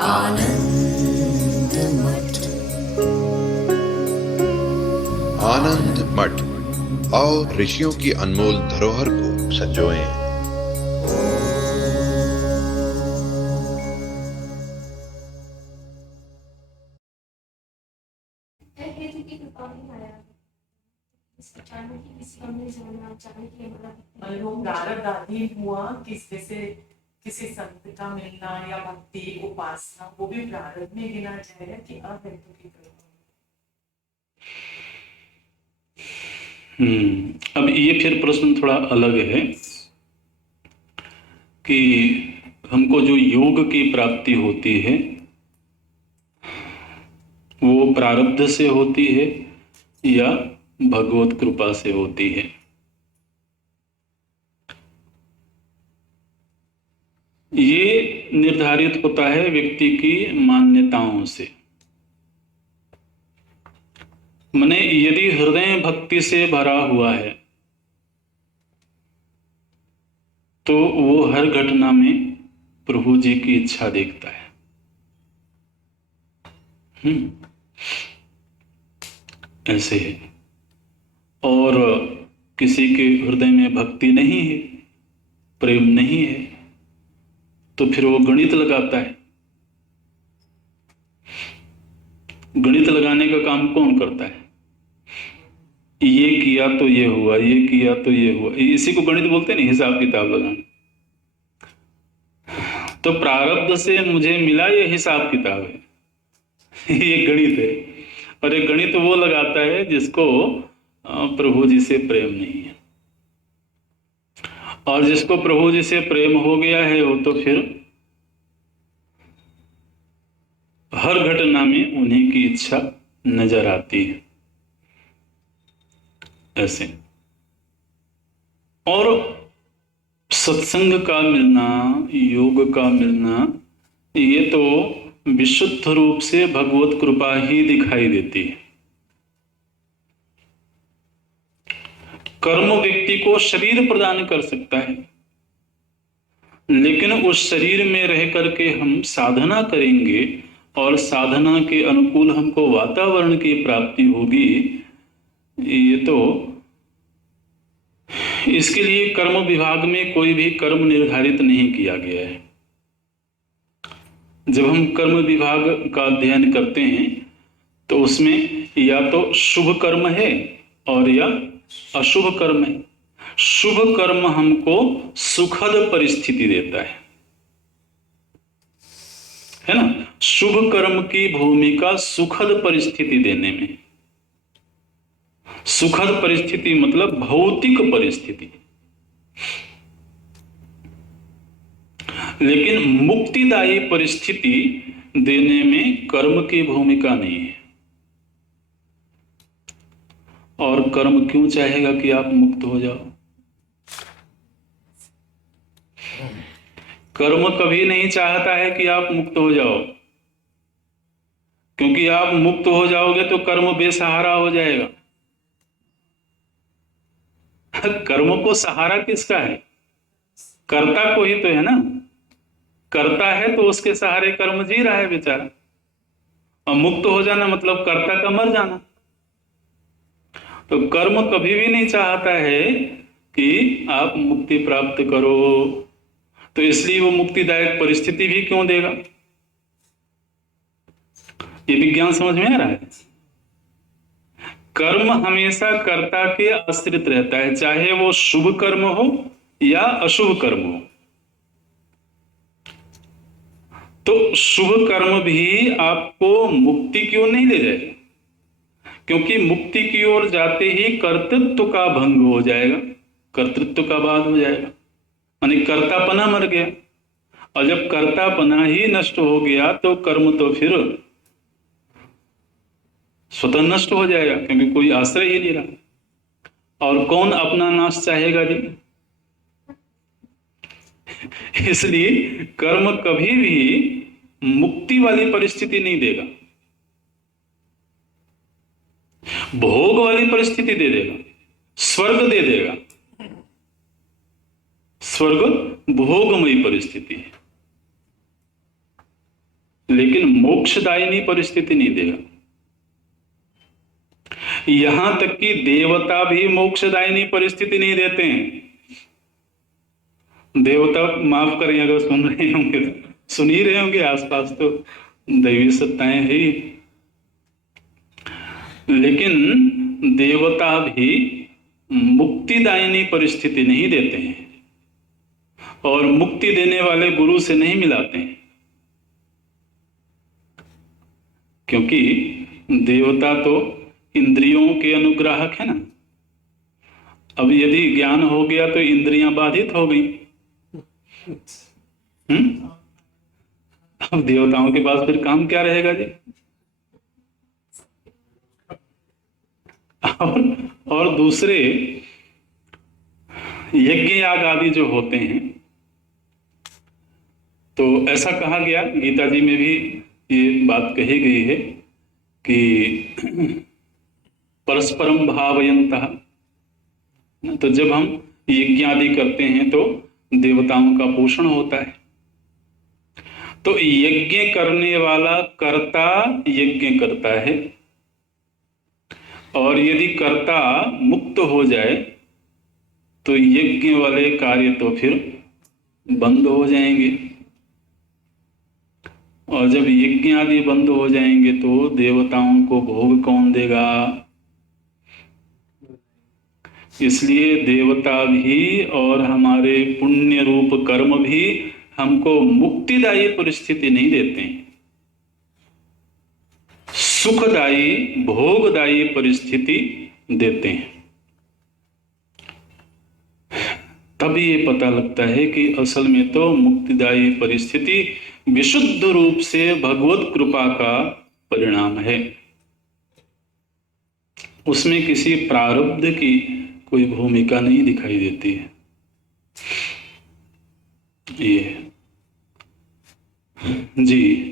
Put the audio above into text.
आनंद मठ। आनंद मठ और ऋषियों की अनमोल धरोहर को संजोएं। वो प्रारब्ध आदि हुआ किसी से किसी संत का मिलना या भक्ति उपासना, वो भी प्रारब्ध में गिना जाएगा कि अहेतु की अब ये फिर प्रश्न थोड़ा अलग है कि हमको जो योग की प्राप्ति होती है वो प्रारब्ध से होती है या भगवत कृपा से होती है। ये निर्धारित होता है व्यक्ति की मान्यताओं से। माने यदि हृदय भक्ति से भरा हुआ है तो वो हर घटना में प्रभु जी की इच्छा देखता है। ऐसे है। और किसी के हृदय में भक्ति नहीं है, प्रेम नहीं है, तो फिर वो गणित लगाता है। गणित लगाने का काम कौन करता है? ये किया तो ये हुआ, ये किया तो ये हुआ, इसी को गणित बोलते हैं ना, हिसाब किताब लगाना। तो प्रारब्ध से मुझे मिला ये हिसाब किताब है ये गणित है। और ये गणित वो लगाता है जिसको प्रभु जी से प्रेम नहीं है। और जिसको प्रभु जी से प्रेम हो गया है वो तो फिर हर घटना में उन्हीं की इच्छा नजर आती है। ऐसे। और सत्संग का मिलना, योग का मिलना, ये तो विशुद्ध रूप से भगवत कृपा ही दिखाई देती है। कर्म व्यक्ति को शरीर प्रदान कर सकता है, लेकिन उस शरीर में रह करके हम साधना करेंगे और साधना के अनुकूल हमको वातावरण की प्राप्ति होगी, ये तो इसके लिए कर्म विभाग में कोई भी कर्म निर्धारित नहीं किया गया है। जब हम कर्म विभाग का अध्ययन करते हैं तो उसमें या तो शुभ कर्म है और या अशुभ कर्म है। शुभ कर्म हमको सुखद परिस्थिति देता है ना। शुभ कर्म की भूमिका सुखद परिस्थिति देने में। सुखद परिस्थिति मतलब भौतिक परिस्थिति। लेकिन मुक्तिदायी परिस्थिति देने में कर्म की भूमिका नहीं है। और कर्म क्यों चाहेगा कि आप मुक्त हो जाओ? कर्म कभी नहीं चाहता है कि आप मुक्त हो जाओ, क्योंकि आप मुक्त हो जाओगे तो कर्म बेसहारा हो जाएगा। कर्म को सहारा किसका है? कर्ता को ही तो है ना। कर्ता है तो उसके सहारे कर्म जी रहा है बेचारा। और मुक्त हो जाना मतलब कर्ता का मर जाना। तो कर्म कभी भी नहीं चाहता है कि आप मुक्ति प्राप्त करो, तो इसलिए वो मुक्तिदायक परिस्थिति भी क्यों देगा? ये विज्ञान समझ में आ रहा है। कर्म हमेशा कर्ता के आश्रित रहता है, चाहे वो शुभ कर्म हो या अशुभ कर्म हो। तो शुभ कर्म भी आपको मुक्ति की ओर नहीं ले जाएगा, क्योंकि मुक्ति की ओर जाते ही कर्तृत्व का भंग हो जाएगा, कर्तृत्व का बाध हो जाएगा, माने कर्तापना मर गया। और जब कर्तापना ही नष्ट हो गया तो कर्म तो फिर स्वतः नष्ट हो जाएगा, क्योंकि कोई आश्रय ही नहीं रहा। और कौन अपना नाश चाहेगा जी? इसलिए कर्म कभी भी मुक्ति वाली परिस्थिति नहीं देगा, भोग वाली परिस्थिति दे देगा, स्वर्ग दे देगा। स्वर्ग भोगमयी परिस्थिति है। लेकिन मोक्षदायिनी परिस्थिति नहीं देगा। यहां तक कि देवता भी मोक्षदायिनी परिस्थिति नहीं देते हैं। देवता, माफ करें अगर सुन रहे होंगे, सुन ही रहे होंगे, आसपास तो दैवी सत्ताएं है ही, लेकिन देवता भी मुक्तिदायिनी परिस्थिति नहीं देते हैं और मुक्ति देने वाले गुरु से नहीं मिलाते हैं, क्योंकि देवता तो इंद्रियों के अनुग्राहक है ना। अब यदि ज्ञान हो गया तो इंद्रियां बाधित हो गई। अब देवताओं के पास फिर काम क्या रहेगा जी? और दूसरे यज्ञ याग आदि जो होते हैं, तो ऐसा कहा गया, गीता जी में भी ये बात कही गई है कि परस्परम भावयन्तः। तो जब हम यज्ञ आदि करते हैं तो देवताओं का पोषण होता है। तो यज्ञ करने वाला कर्ता यज्ञ करता है, और यदि कर्ता मुक्त हो जाए तो यज्ञ वाले कार्य तो फिर बंद हो जाएंगे, और जब यज्ञ आदि बंद हो जाएंगे तो देवताओं को भोग कौन देगा? इसलिए देवता भी और हमारे पुण्य रूप कर्म भी हमको मुक्तिदायी परिस्थिति नहीं देते हैं, सुखदायी भोगदायी परिस्थिति देते हैं। तब ये पता लगता है कि असल में तो मुक्तिदायी परिस्थिति विशुद्ध रूप से भगवत कृपा का परिणाम है। उसमें किसी प्रारब्ध की कोई भूमिका नहीं दिखाई देती है। ये जी।